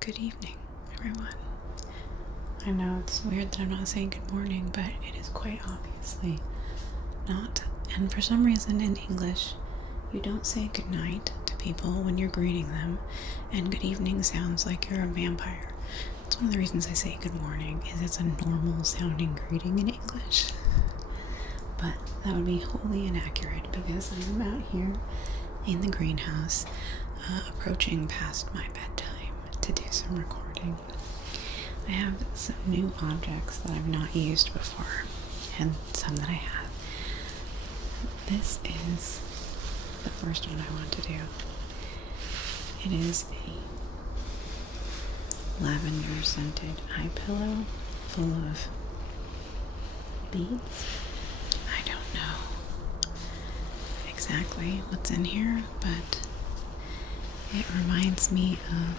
Good evening, everyone. I know it's weird that I'm not saying good morning, but it is quite obviously not. And for some reason in English, you don't say good night to people when you're greeting them, and good evening sounds like you're a vampire. That's one of the reasons I say good morning, is it's a normal sounding greeting in English. But that would be wholly inaccurate because I'm out here in the greenhouse, approaching past my bedtime to do some recording. I have some new objects that I've not used before, and some that I have. This is the first one I want to do. It is a lavender scented eye pillow full of beads. I don't know exactly what's in here, but it reminds me of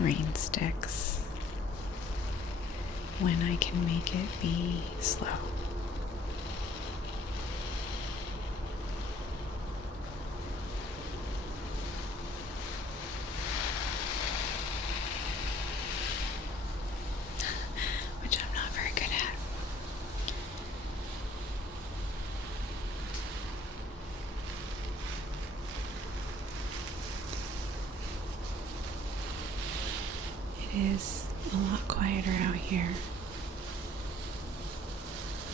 rain sticks when I can make it be slow. Which I'm not very good at. It is a lot quieter out here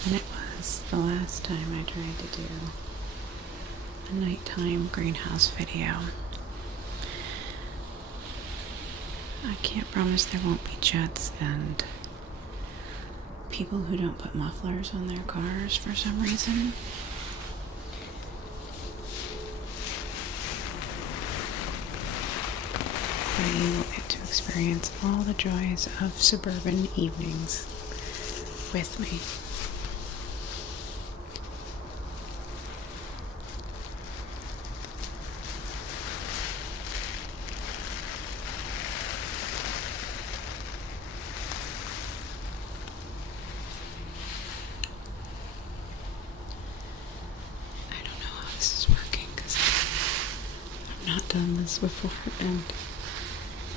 than it was the last time I tried to do a nighttime greenhouse video. I can't promise there won't be jets and people who don't put mufflers on their cars for some reason. But you will get to experience all the joys of suburban evenings with me. I don't know how this is working because I've not done this before, and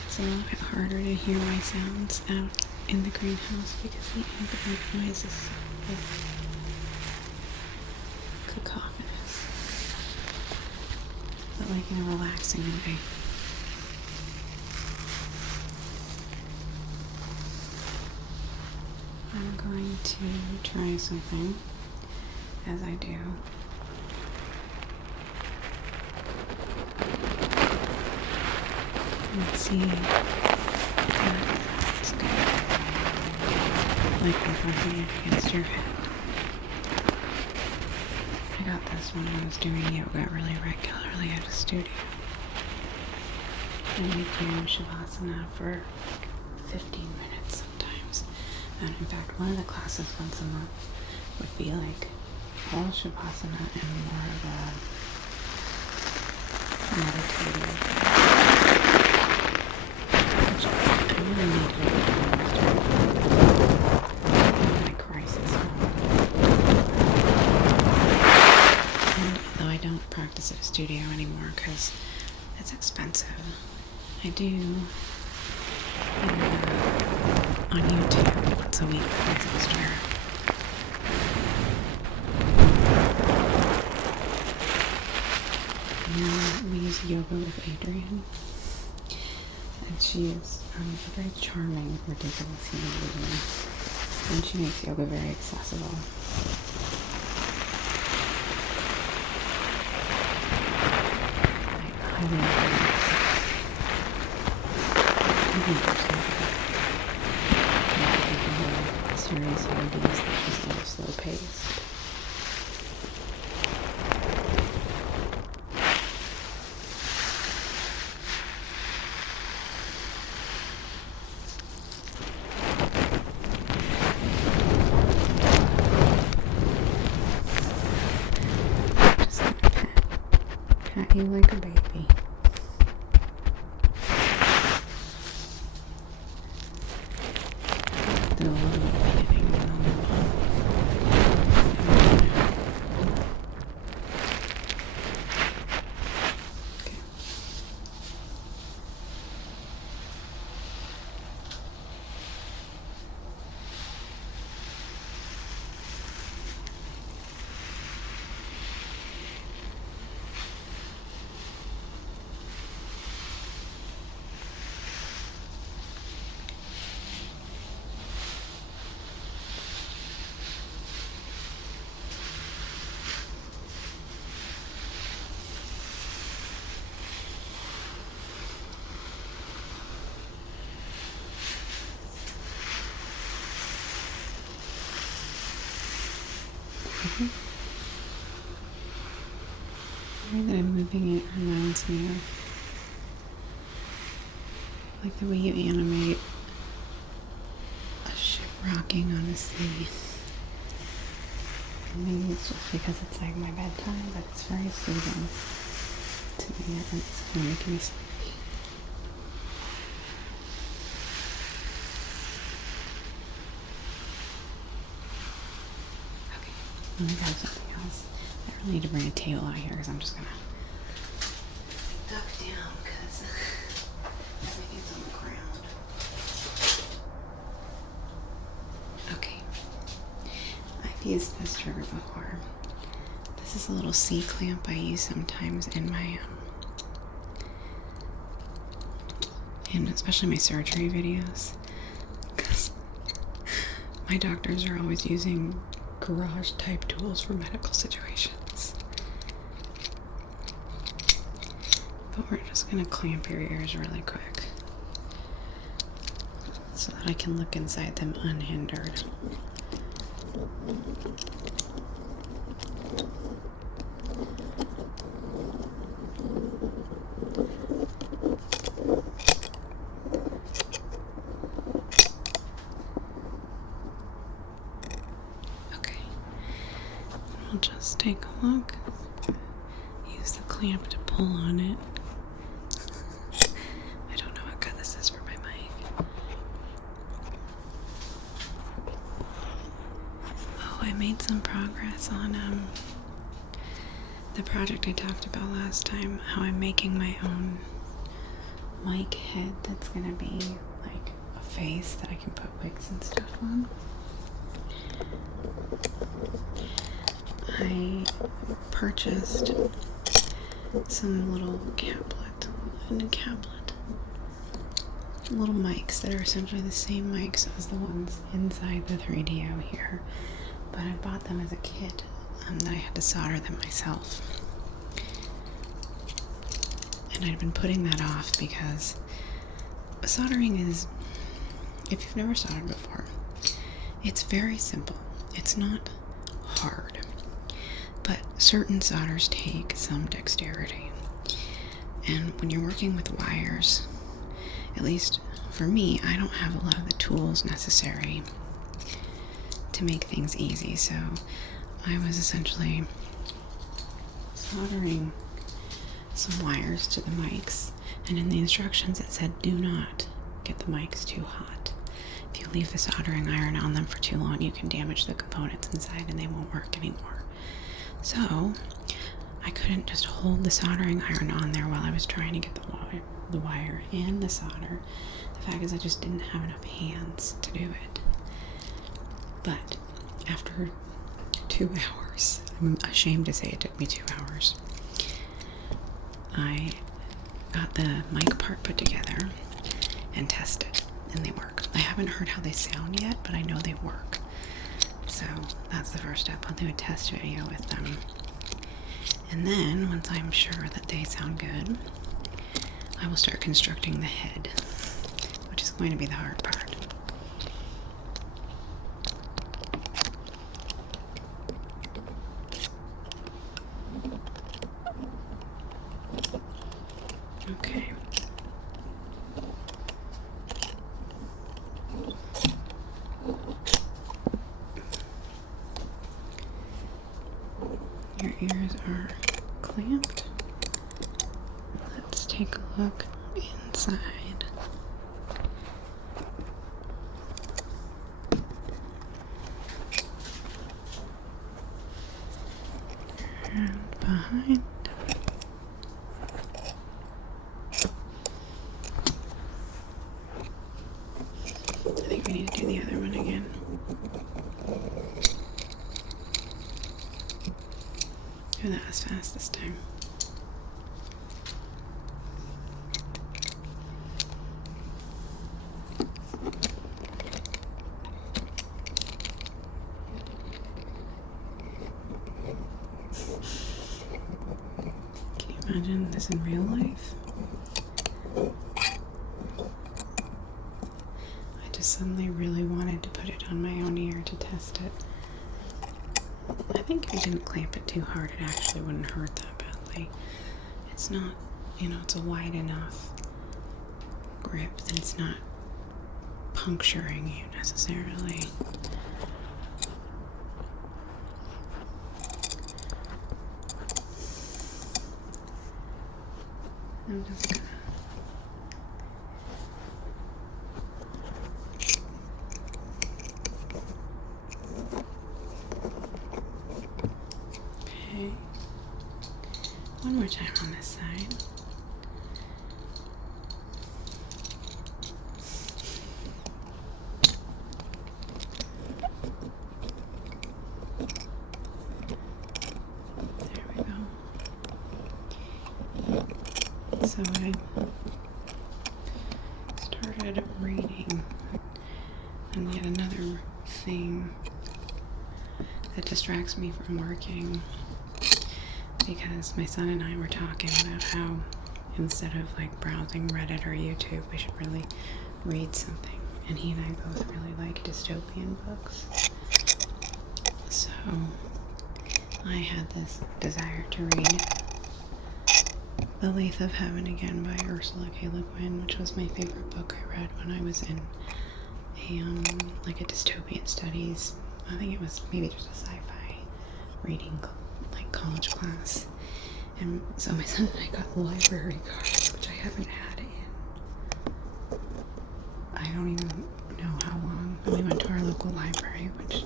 it's a little bit harder to hear my sounds out in the greenhouse because the ambient noise is so cacophonous, but like in a relaxing way. I'm going to try something as I do. Let's see. That's good. Like the rubbing against your head. I got this when I was doing yoga really regularly at a studio. And we do Shavasana for 15 minutes sometimes. And in fact, one of the classes once a month would be like all Shavasana and more of a meditative. I really need to do my crisis mode. And although I don't practice at a studio anymore because it's expensive, I do on YouTube once a week with my sister. And we use yoga with Adrienne. And she is a very charming, ridiculous human being. And she makes yoga very accessible. I highly recommend it. Even for serious hobbies that just are slow paced. Pat you like a baby. Do a little bit of editing and then I'll move on. Okay. The way that I'm moving it reminds me of like the way you animate a ship rocking on the sea. And maybe it's just because it's like my bedtime, but it's very soothing to me. It's kind of making me sleepy. Okay, let me grab something else. I really need to bring a table out here because I'm just gonna duck down because everything's on the ground. Okay, I've used this trigger before. This is a little C clamp I use sometimes in my and especially my surgery videos, because my doctors are always using garage type tools for medical situations. But we're just gonna clamp your ears really quick so that I can look inside them unhindered. I'll just take a look. Use the clamp to pull on it. I don't know what good this is for my mic. Oh, I made some progress on the project I talked about last time, how I'm making my own mic head that's gonna be like a face that I can put wigs and stuff on. I purchased some little little mics that are essentially the same mics as the ones inside the 3DO here, but I bought them as a kit that I had to solder them myself. And I'd been putting that off because soldering is, if you've never soldered before, it's very simple. It's not hard. But certain solders take some dexterity. And when you're working with wires, at least for me, I don't have a lot of the tools necessary to make things easy. So I was essentially soldering some wires to the mics. And in the instructions it said, do not get the mics too hot. If you leave the soldering iron on them for too long, you can damage the components inside and they won't work anymore. So I couldn't just hold the soldering iron on there while I was trying to get the wire and the solder. The fact is I just didn't have enough hands to do it. But after 2 hours, I'm ashamed to say it took me 2 hours, I got the mic part put together and tested, and they work. I haven't heard how they sound yet, but I know they work. So that's the first step. I'll do a test video with them. And then, once I'm sure that they sound good, I will start constructing the head, which is going to be the hard part. Okay. Your ears are clamped. Let's take a look inside. And behind. I think we need to do the other one again. Do that as fast this time. Can you imagine this in real life? I just suddenly really wanted to put it on my own ear to test it. I think if you didn't clamp it too hard, it actually wouldn't hurt that badly. It's not, you know, it's a wide enough grip that it's not puncturing you necessarily. I'm just gonna okay. One more time on this side. There we go. So I started reading, and yet another thing that distracts me from working, because my son and I were talking about how instead of like browsing Reddit or YouTube, we should really read something. And he and I both really like dystopian books. So I had this desire to read The Lathe of Heaven again by Ursula K. Le Guin, which was my favorite book I read when I was in like a dystopian studies. I think it was maybe just a sci-fi reading like college class. And so my son and I got library cards, which I haven't had in I don't even know how long. And we went to our local library, which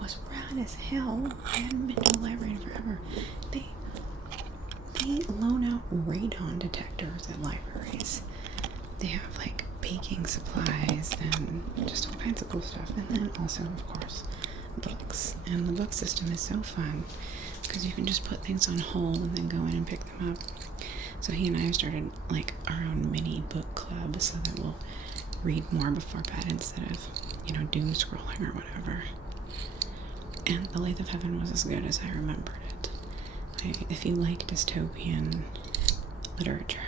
was rad as hell. I hadn't been to a library in forever. They loan out radon detectors at libraries. They have like baking supplies and just all kinds of cool stuff. And then also, of course, books. And the book system is so fun because you can just put things on hold and then go in and pick them up. So he and I have started like our own mini book club so that we'll read more before bed instead of, you know, doom scrolling or whatever. And The Lathe of Heaven was as good as I remembered it. If you like dystopian literature,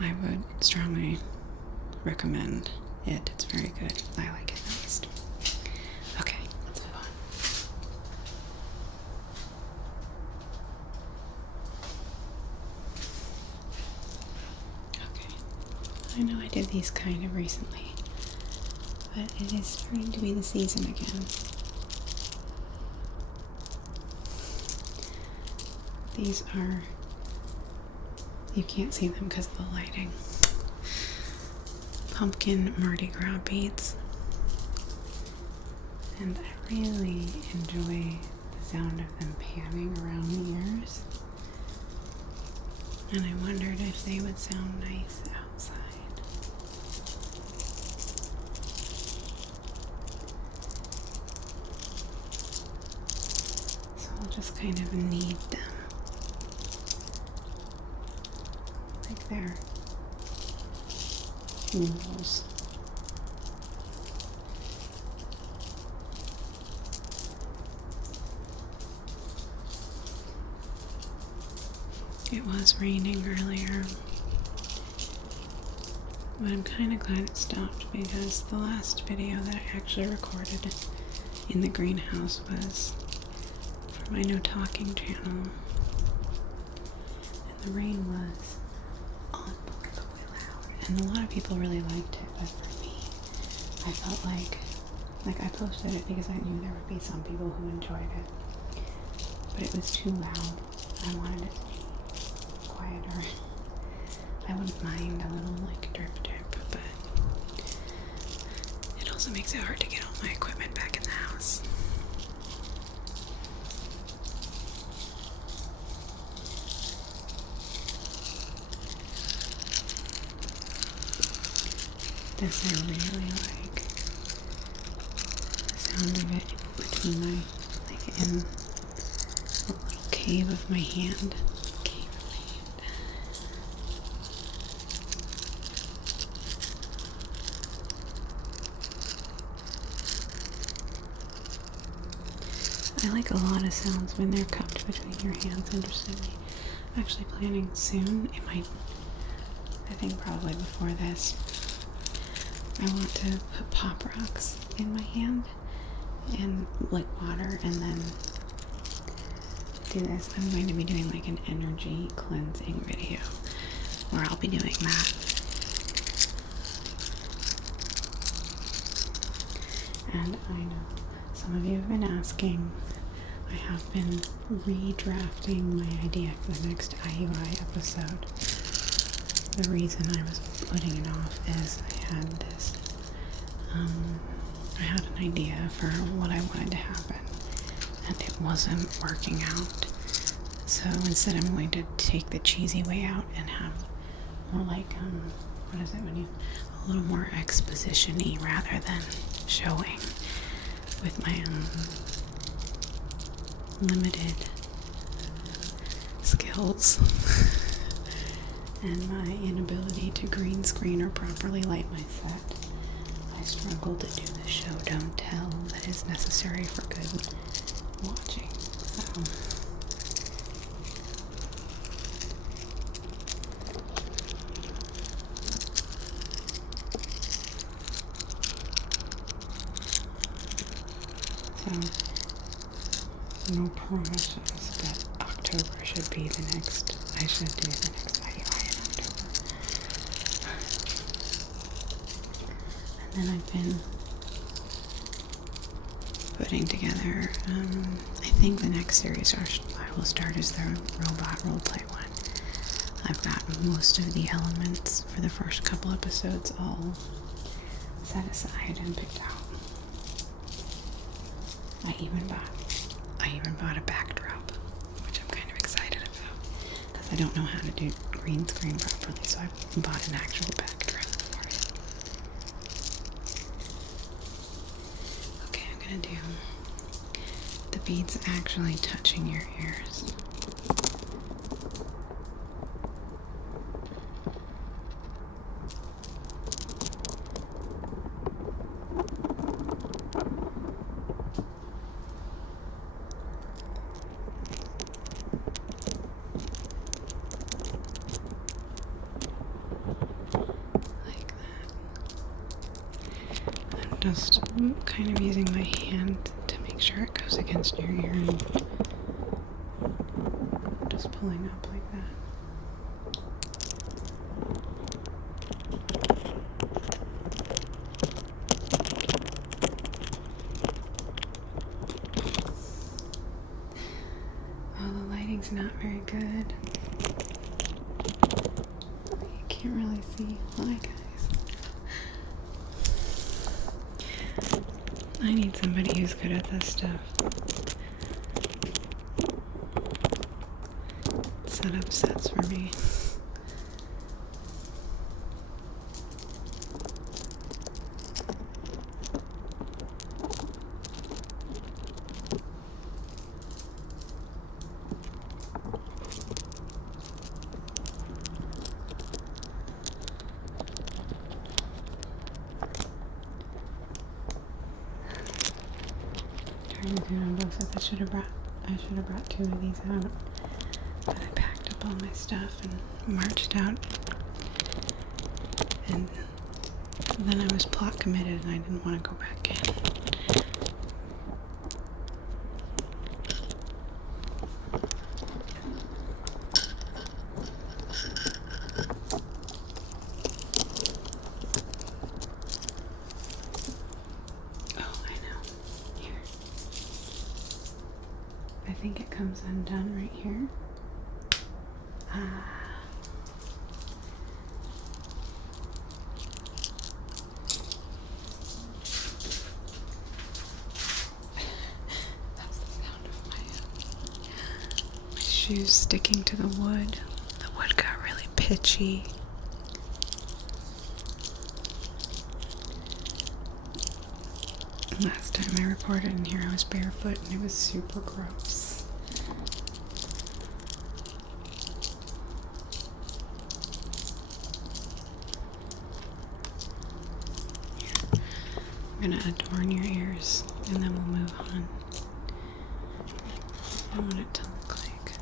I would strongly recommend it. It's very good. I like it at least. Okay, let's move on. Okay. I know I did these kind of recently, but it is starting to be the season again. These are, you can't see them because of the lighting, pumpkin Mardi Gras beads. And I really enjoy the sound of them panning around the ears. And I wondered if they would sound nice outside. So I'll just kind of knead them. Like they're noodles. It was raining earlier, but I'm kind of glad it stopped because the last video that I actually recorded in the greenhouse was for my No Talking channel, and the rain was unbelievably loud, and a lot of people really liked it, but for me, I felt like I posted it because I knew there would be some people who enjoyed it, but it was too loud. I wanted it to be quieter. I wouldn't mind a little like drip drip, but it also makes it hard to get all my equipment back in the house. This I really like. The sound of it between my, like in a little cave of my hand. I like a lot of sounds when they're cupped between your hands, interestingly. I'm actually planning soon, I think probably before this, I want to put pop rocks in my hand and like water and then do this, I'm going to be doing like an energy cleansing video where I'll be doing that. And I know some of you have been asking. I have been redrafting my idea for the next IUI episode. The reason I was putting it off is I had an idea for what I wanted to happen, and it wasn't working out. So instead I'm going to take the cheesy way out and have more like, what is it when you, a little more exposition-y rather than showing with my limited skills and my inability to green screen or properly light my set. I struggle to do the show don't tell that is necessary for good watching. So no promises, but October should be the next. I should do the next IUI in October. And then I've been putting together, I think the next series I will start is the robot roleplay one. I've got most of the elements for the first couple episodes all set aside and picked out. I even bought a backdrop, which I'm kind of excited about, because I don't know how to do green screen properly, so I bought an actual backdrop for it. Okay, I'm gonna do the beads actually touching your ears. Just kind of using my hand to make sure it goes against your ear and just pulling up like that. Oh, the lighting's not very good. You can't really see. Hi, guys. I need somebody who's good at this stuff. Set up sets for me. I should have brought two of these out, but I packed up all my stuff and marched out, and then I was plot committed and I didn't want to go back in. I think it comes undone right here. That's the sound of my shoes sticking to the wood. The wood got really pitchy. Last time I recorded in here I was barefoot and it was super gross. I'm gonna adorn your ears and then we'll move on. I want it to look like...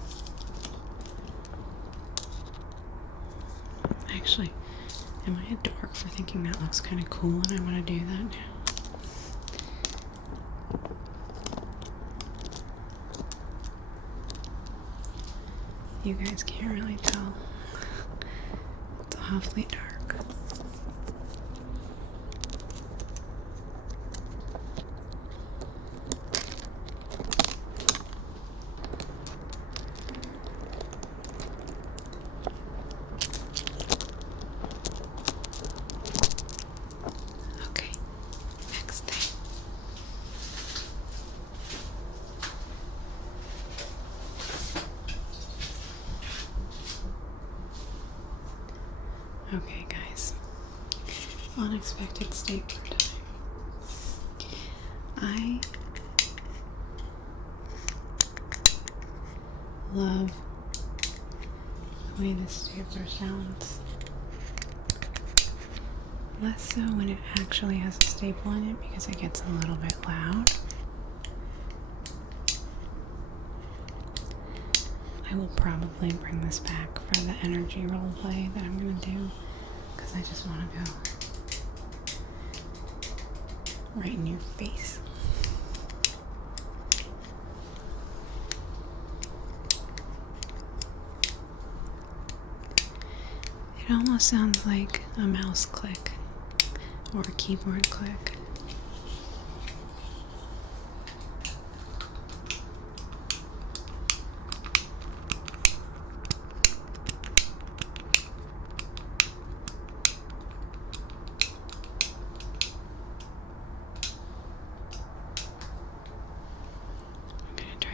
Actually, am I a dork for thinking that looks kind of cool and I want to do that now? You guys can't really tell. It's awfully dark. Okay, next thing. Okay, guys. Unexpected stapler time. I love the way this stapler sounds. Less so when it actually has a staple in it because it gets a little bit loud. I will probably bring this back for the energy role play that I'm going to do because I just want to go right in your face. It almost sounds like a mouse click or a keyboard click.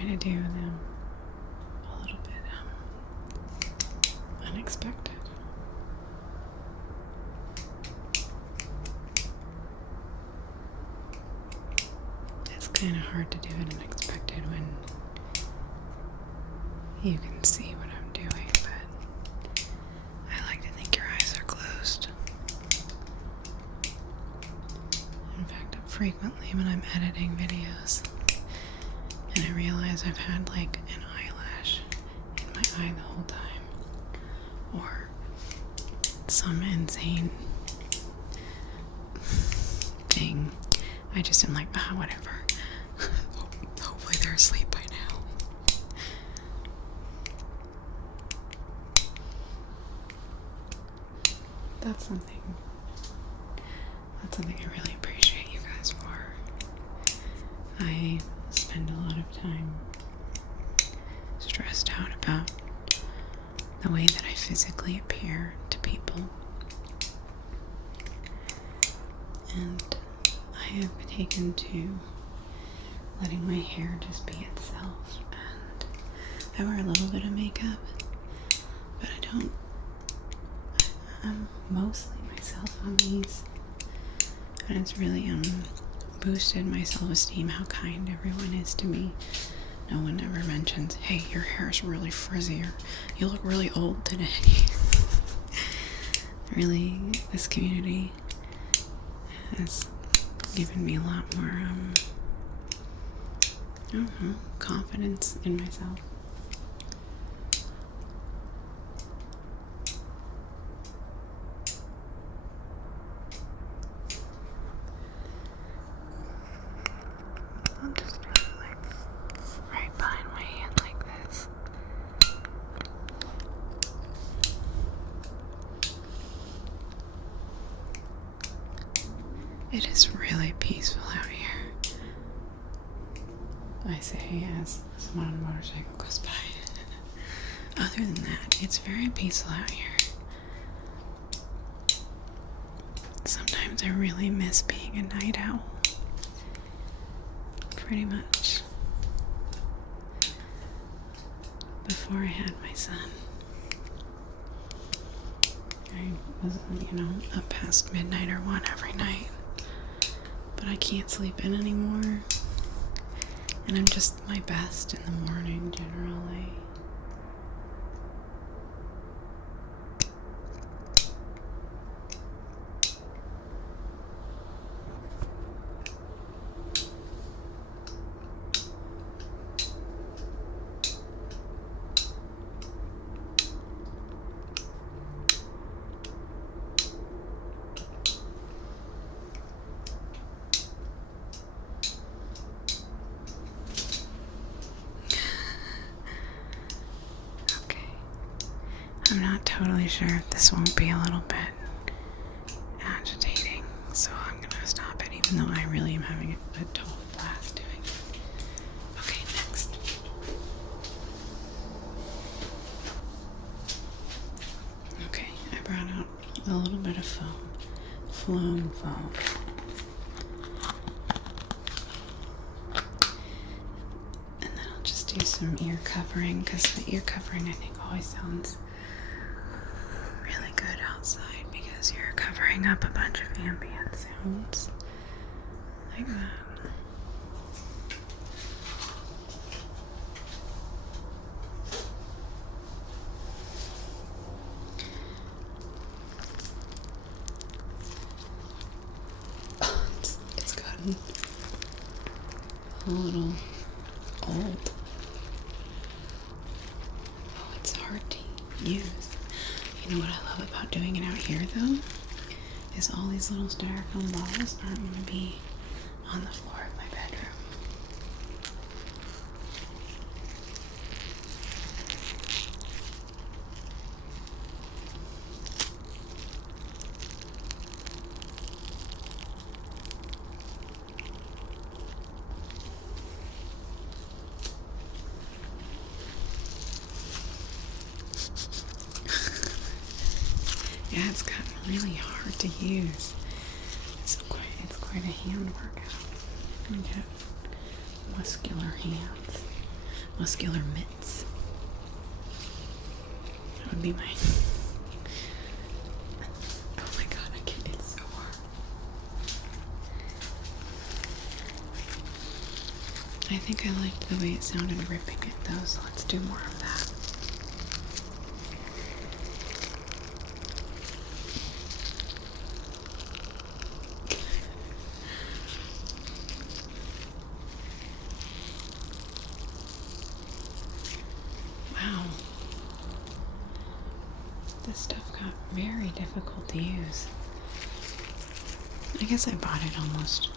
To do them a little bit unexpected. It's kind of hard to do it unexpected when you can see what I'm doing, but I like to think your eyes are closed. In fact, frequently when I'm editing videos, and I realize I've had like an eyelash in my eye the whole time, or some insane thing. I just am like, whatever. Hopefully they're asleep by now. That's something I really appreciate you guys for. I spend a lot of time stressed out about the way that I physically appear to people. And I have taken to letting my hair just be itself. And I wear a little bit of makeup, but I'm mostly myself on these. And it's really boosted my self-esteem how kind everyone is to me. No one ever mentions, hey, your hair is really frizzy, or you look really old today. Really, this community has given me a lot more confidence in myself. It is really peaceful out here. I say as someone on a motorcycle goes by. Other than that, it's very peaceful out here. Sometimes I really miss being a night owl. Pretty much. Before I had my son, I was, up past midnight or 1 every night. But I can't sleep in anymore, and I'm just my best in the morning generally. not totally sure if this won't be a little bit agitating, so I'm gonna stop it, even though I really am having a total blast doing it. Okay, next. Okay, I brought out a little bit of foam. Floam foam. And then I'll just do some ear covering, because the ear covering I think always sounds really good outside because you're covering up a bunch of ambient sounds like that. It's gotten a little old. Oh, it's hard to use. You know what I love about doing it out here though? Is all these little styrofoam balls aren't going to be on the floor of my bedroom. Yeah, it's gotten really hard to use. It's quite a hand workout. You get muscular hands, muscular mitts. That would be my. Oh my god, I can't. It's so hard. I think I liked the way it sounded ripping it though, so let's do more of that. Wow. This stuff got very difficult to use. I guess I bought it almost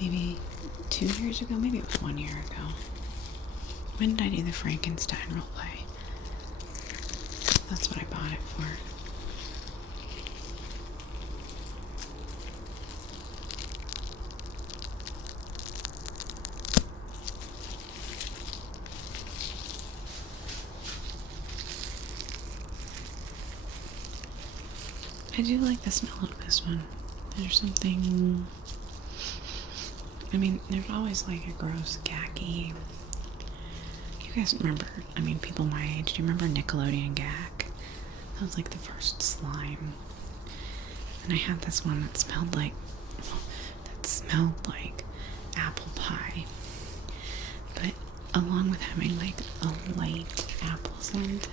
maybe 2 years ago, maybe it was 1 year ago. When did I do the Frankenstein roleplay? That's what I bought it for. I do like the smell of this one. There's something, I mean, there's always like a gross khaki. You guys remember, I mean, people my age, do you remember Nickelodeon Gag? That was like the first slime. And I had this one that smelled like apple pie. But along with having like a light apple scent,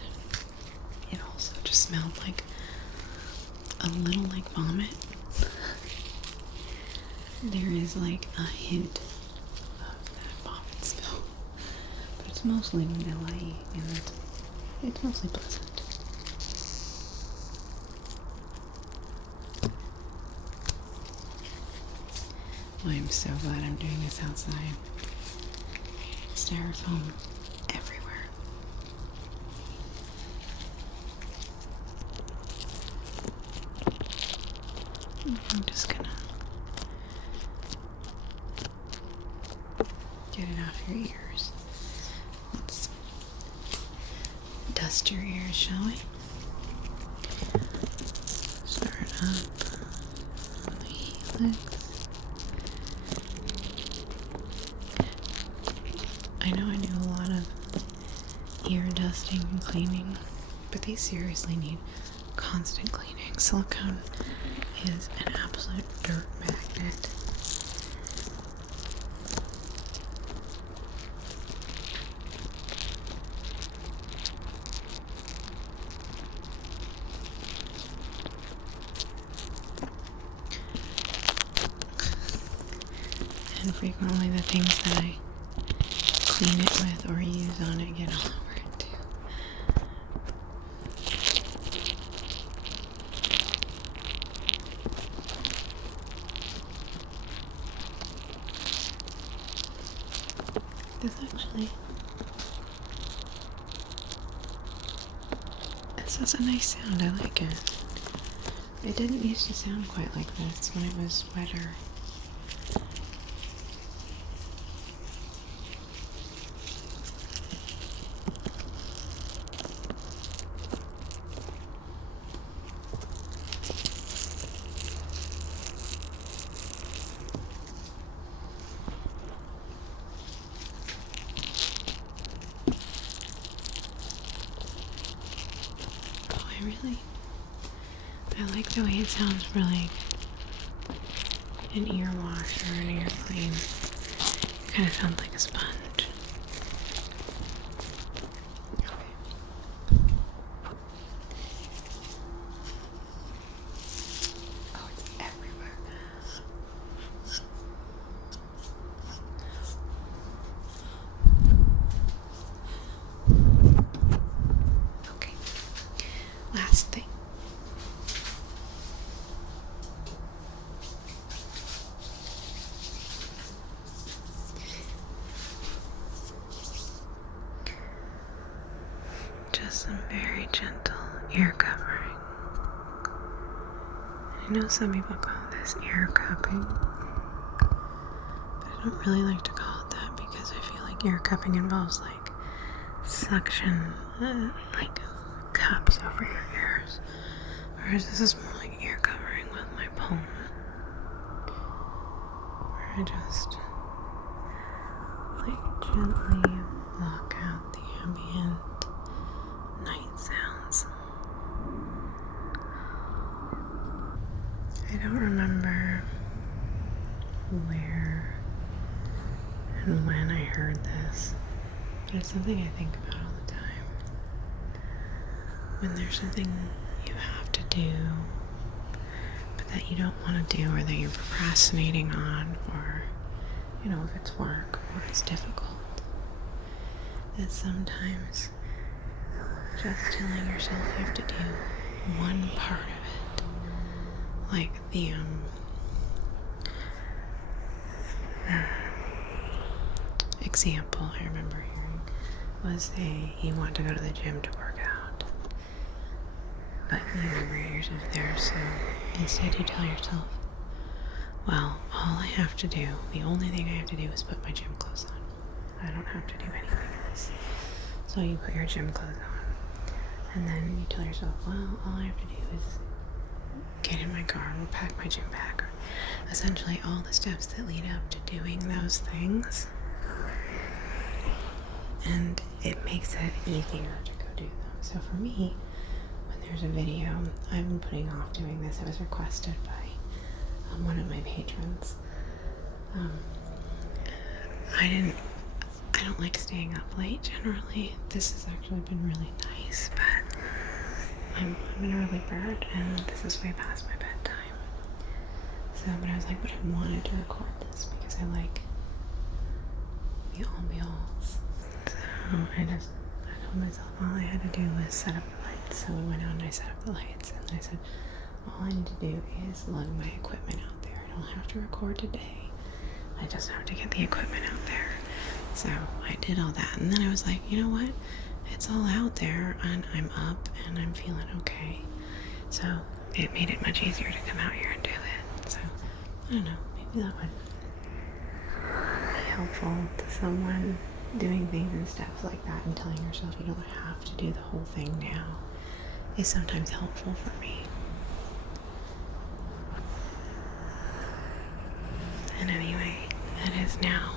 it also just smelled like a little like vomit. There is like a hint of that vomit smell, but it's mostly vanilla-y and it's mostly pleasant. Well, I'm so glad I'm doing this outside. Styrofoam everywhere. I'm just gonna get it off your ears. Let's dust your ears, shall we? Start up on the helix. I know I do a lot of ear dusting and cleaning, but these seriously need constant cleaning. Silicone is an absolute dirt magnet. And frequently the things that I clean it with or use on it get all over it too. This actually That's a nice sound. I like it. It didn't used to sound quite like this when it was wetter. I like the way it sounds for like an ear wash or an ear clean. It kind of sounds like a sponge. Okay. Oh, it's everywhere. Okay. Last thing. Just some very gentle ear covering. I know some people call this ear cupping, but I don't really like to call it that because I feel like ear cupping involves like suction, like cups over your ears, whereas this is more like ear covering with my palm, where I just like gently block out the ambient night sounds. I don't remember where and when I heard this, but it's something I think about all the time. When there's something you have to do, but that you don't want to do, or that you're procrastinating on, or, you know, if it's work or it's difficult, that sometimes just telling yourself you have to do one part of it, like the example I remember hearing was you want to go to the gym to work out, but you never get yourself there, so instead you tell yourself, well, all I have to do, the only thing I have to do is put my gym clothes on. I don't have to do anything else. So you put your gym clothes on, and then you tell yourself, well, all I have to do is get in my car or pack my gym bag, or essentially all the steps that lead up to doing those things. And it makes it easier to go do them. So for me, when there's a video, I've been putting off doing this. It was requested by one of my patrons. I don't like staying up late generally. This has actually been really nice, but I'm an early bird and this is way past my bedtime. So, but I was like, but I wanted to record this because I like the ambiance. So I told myself all I had to do was set up the lights. So we went out and I set up the lights, and I said, all I need to do is lug my equipment out there. I don't have to record today. I just have to get the equipment out there. So I did all that, and then I was like, you know what? It's all out there, and I'm up, and I'm feeling okay. So it made it much easier to come out here and do it. So I don't know, maybe that would be helpful to someone doing things in steps like that, and telling yourself you don't have to do the whole thing now is sometimes helpful for me. And anyway, it is now